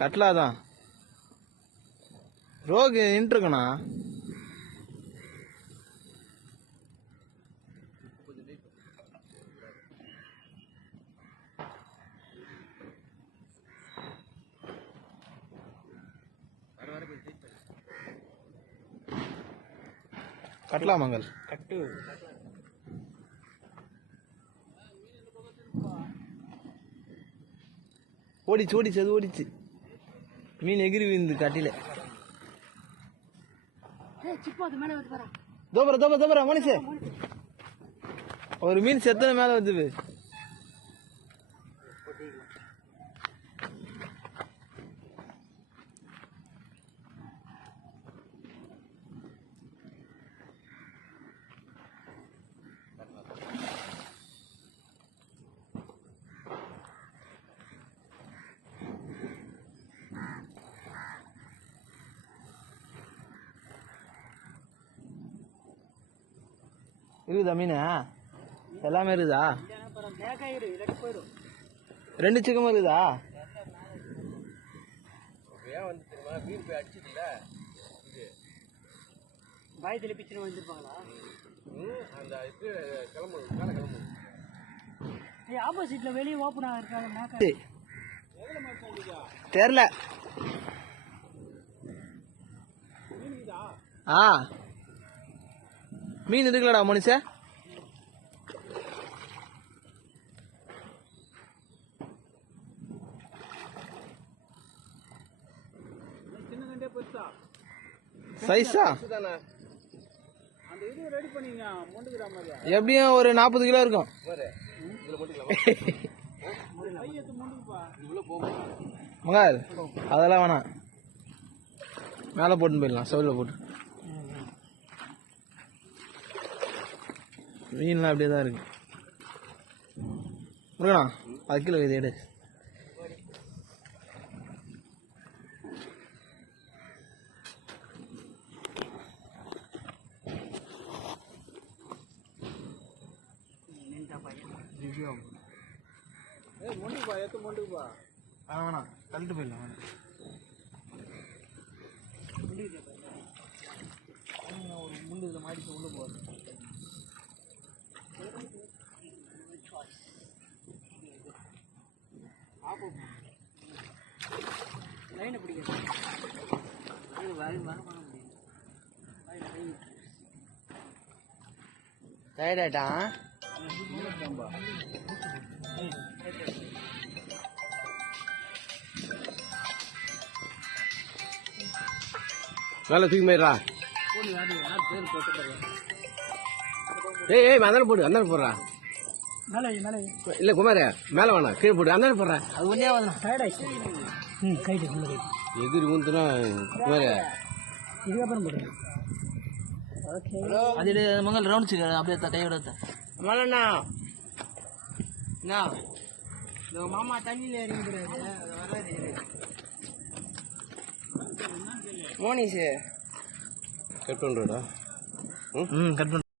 கட்லாதான் ரோகு நின்றுக்கண்ணா. கட்லா மங்கள் கட்டு ஓடிச்சு அது ஓடிச்சு. மீன் எகிரி விழுந்து கட்டில. தோபரா மனுஷே ஒரு மீன் செத்தன மேல வந்து இருக்குதா மீன் எல்லாமே இருக்குதா? 2 சிக்கமும் இருக்குதா? ஆப்போசிட்ல வெளியே ஓபன் ஆகிருக்காங்க. தெரியல. மீன் இருக்குல்லடா மனுஷன். சைஸா எப்படியும் ஒரு 40 கிலோ இருக்கும். மகால் அதெல்லாம் வேணாம், மேலே போட்டுன்னு போயிடலாம். செவில போட்டு மீன்லாம் அப்படியே தான் இருக்கு. முருகனா 10 கிலோ இது எடு. வேணாம் தள்ளிட்டு போயிடலாம். ஒரு முண்டு இதில் மாடிச்சு உள்ள போகுது. லைனை பிடிக்கிறது டயர்டாயிட்டான். மேலே தூக்கி போயிடுறா. ஏய் அந்தாண்ட போடு, அந்தாண்ட போடுறா. இல்ல குமார மேல வேணாம், கீழே போடு, அந்தாண்ட போடுறா. அது ஒன்றே எதிரி ஊந்துனா குமார இதுக்கப்புறம் போடு. அது மங்கள் ரவுண்ட் அப்படியே கையோட மலண்ணா மாமா தண்ணியில இறங்கிடுறாரு. மோனிஷ் கட் பண்ணுறா. கட் பண்ண